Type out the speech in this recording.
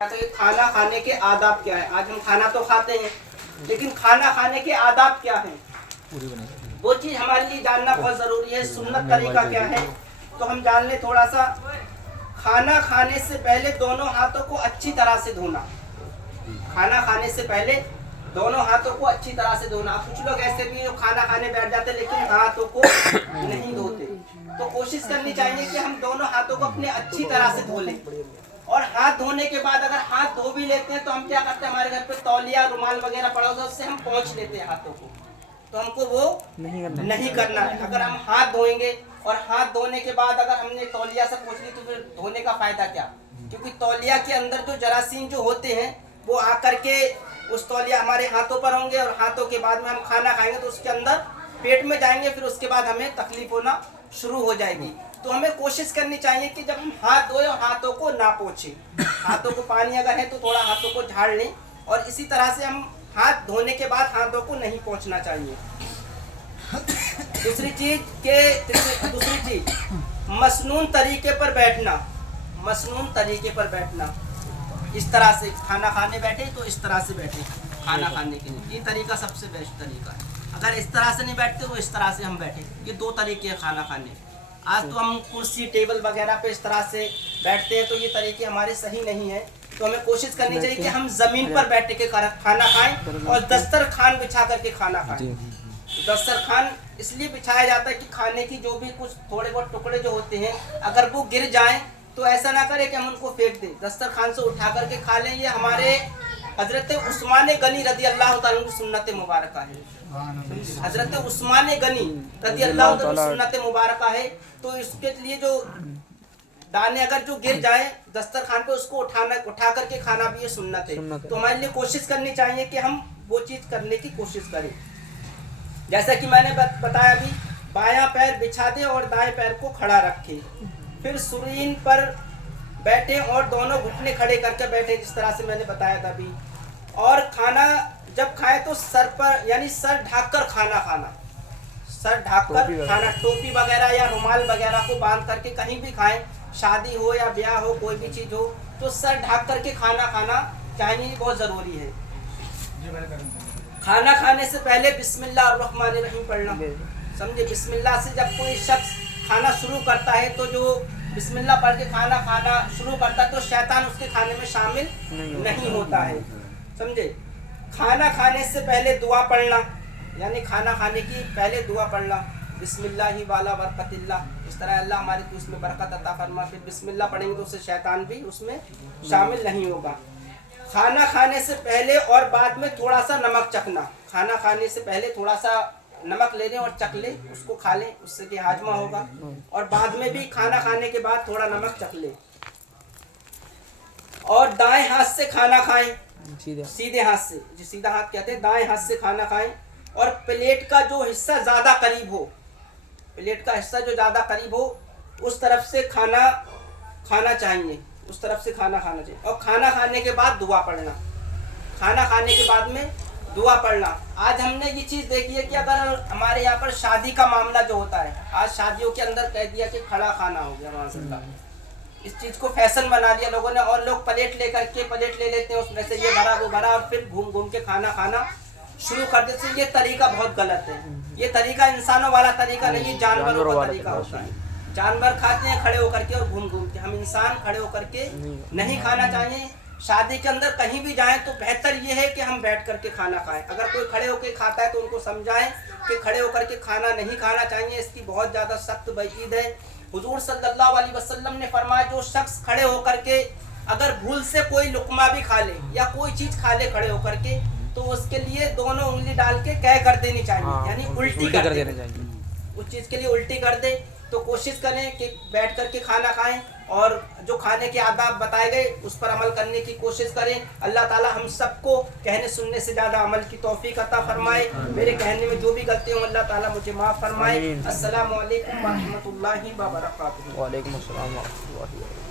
तो ये खाना खाने के आदाब क्या है। आज हम खाना तो खाते हैं, लेकिन खाना खाने के आदाब क्या है, वो चीज़ हमारे लिए जानना बहुत ज़रूरी है। सुन्नत तरीका क्या है, तो हम जान ले थोड़ा सा। खाना खाने से पहले दोनों हाथों को अच्छी तरह से धोना। खाना खाने से पहले दोनों हाथों को अच्छी तरह से धोना। कुछ लोग ऐसे भी जो खाना खाने बैठ जाते लेकिन हाथों को नहीं धोते, तो कोशिश करनी चाहिए कि हम दोनों हाथों को अपने अच्छी तरह से धो लें। और हाथ धोने के बाद अगर हाथ धो भी लेते हैं तो हम क्या करते हैं, हमारे घर पे तौलिया रुमाल वगैरह पड़ा होता है, उससे हम पोंछ लेते हैं हाथों को। तो हमको वो नहीं करना है। अगर हम हाथ धोएंगे और हाथ धोने के बाद अगर हमने तौलिया से पोंछ ली तो फिर धोने का फायदा क्या, क्योंकि तौलिया के अंदर जो जरासीम जो होते हैं वो आकर के उस तौलिया हमारे हाथों पर होंगे और हाथों के बाद में हम खाना खाएंगे तो उसके अंदर पेट में जाएंगे, फिर उसके बाद हमें तकलीफ होना शुरू हो जाएगी। तो हमें कोशिश करनी चाहिए कि जब हम हाथ धोए और हाथों को ना पोंछें। हाथों को पानी अगर है तो थोड़ा हाथों को झाड़ लें, और इसी तरह से हम हाथ धोने के बाद हाथों को नहीं पोंछना चाहिए। दूसरी चीज मसनून तरीके पर बैठना। मसनून तरीके पर बैठना, इस तरह से खाना खाने बैठे तो इस तरह से बैठे खाना खाने के लिए। ये तरीका सबसे बेस्ट तरीका है। अगर इस तरह से नहीं बैठते तो इस तरह से हम बैठे। ये दो तरीके हैं खाना खाने। आज तो हम कुर्सी टेबल वगैरह पे इस तरह से बैठते हैं, तो ये तरीके हमारे सही नहीं है। तो हमें कोशिश करनी चाहिए कि हम जमीन पर बैठ के खाना खाएं और दस्तरखान बिछा करके खाना खाएं। दस्तरखान इसलिए बिछाया जाता है कि खाने की जो भी कुछ थोड़े बहुत टुकड़े जो होते हैं अगर वो गिर जाएं तो ऐसा ना करें कि हम उनको फेंक दें, दस्तरखान से उठा करके खा लें। ये हमारे हजरत उस्मान गनी रदी अल्लाह ताला की सुन्नत मुबारक है। हजरत उस्मान गनी रदी अल्लाह ताला की सुन्नत मुबारक है। तो इसके लिए जो दाने अगर जो गिर जाए दस्तरखान पे उसको उठा करके खाना भी ये सुन्नत है। तो हमारे लिए कोशिश करनी चाहिए कि हम वो चीज़ करने की कोशिश करें। जैसा कि मैंने बताया अभी, बायां पैर बिछा दे और दाएं पैर को खड़ा रखे, फिर सुरीन पर बैठे और दोनों घुटने खड़े करके बैठे, जिस तरह से मैंने बताया था अभी। और खाना जब खाए तो सर पर यानी सर ढककर खाना खाना, सर ढककर खाना। टोपी वगैरह या रुमाल वगैरह को बांध करके कहीं भी खाएं, शादी हो या ब्याह हो, कोई भी चीज़ हो, तो सर ढक करके खाना खाना चाहिए, बहुत ज़रूरी है। खाना खाने से पहले बिस्मिल्लाह अर्रहमान अर्रहीम पढ़ना, समझे। बिस्मिल्लाह से जब कोई शख्स खाना शुरू करता है तो जो बिस्मिल्लाह पढ़ के खाना खाना शुरू करता है तो शैतान उसके खाने में शामिल नहीं होता है, समझे। खाना खाने से पहले दुआ पढ़ना, यानी खाना खाने की पहले दुआ पढ़ना, बिस्मिल्लाहि वाला बरकतिल्लाह, इस तरह अल्लाह हमारे तो उसमें बरकत अता फरमा। फिर बिस्मिल्लाह पढ़ेंगे तो उससे शैतान भी उसमें शामिल नहीं होगा। खाना खाने से पहले और बाद में थोड़ा सा नमक चखना। खाना खाने से पहले थोड़ा सा नमक ले लें और चख लें, उसको खा लें, उससे कि हाजमा होगा। और बाद में भी खाना खाने के बाद थोड़ा नमक चख लें। और दाएं हाथ से खाना खाएं, सीधे हाथ से, जो सीधा हाथ कहते हैं, दाएं हाथ से खाना खाएं। और प्लेट का जो हिस्सा ज़्यादा करीब हो, प्लेट का हिस्सा जो ज़्यादा करीब हो उस तरफ से खाना चाहिए, उस तरफ से खाना खाना चाहिए। और खाना खाने के बाद दुआ पढ़ना, खाना खाने के बाद में दुआ पढ़ना। आज हमने ये चीज़ देखी है कि अगर हमारे यहाँ पर शादी का मामला जो होता है, आज शादियों के अंदर कह दिया कि खड़ा खाना हो गया, वहाँ से इस चीज़ को फैशन बना दिया लोगों ने। और लोग प्लेट ले लेते हैं, उसमें से ये भरा वो भरा, और फिर घूम घूम के खाना शुरू कर देते हैं। ये तरीका बहुत गलत है। ये तरीका इंसानों वाला तरीका नहीं है, जानवरों का तरीका होता है। जानवर खाते हैं खड़े होकर के और घूम घूम के, हम इंसान खड़े होकर के नहीं खाना चाहिए। शादी के अंदर कहीं भी जाएं तो बेहतर ये है कि हम बैठ करके खाना खाएं। अगर कोई खड़े होकर खाता है तो उनको समझाएं कि खड़े होकर के खाना नहीं खाना चाहिए, इसकी बहुत ज़्यादा सख्त वईद है। हुजूर सल्लल्लाहु अलैहि वसल्लम ने फरमाया, जो शख्स खड़े होकर के अगर भूल से कोई लुकमा भी खा ले या कोई चीज़ खा ले खड़े होकर के, तो उसके लिए दोनों उंगली डाल के कै कर देनी चाहिए, यानी उल्टी कर देनी चाहिए। उस चीज़ के लिए उल्टी कर दे। तो कोशिश करें कि बैठ करके खाना खाएं और जो खाने के आदाब बताए गए उस पर अमल करने की कोशिश करें। अल्लाह ताला हम सबको कहने सुनने से ज़्यादा अमल की तौफीक अता फरमाए। मेरे कहने में जो भी गलती हो अल्लाह ताला मुझे माफ़ फरमाए। अस्सलामु अलैकुम व रहमतुल्लाहि व बरकातुहू। वालेकुम अस्सलाम व रहमतुल्लाहि व बरकातुहू।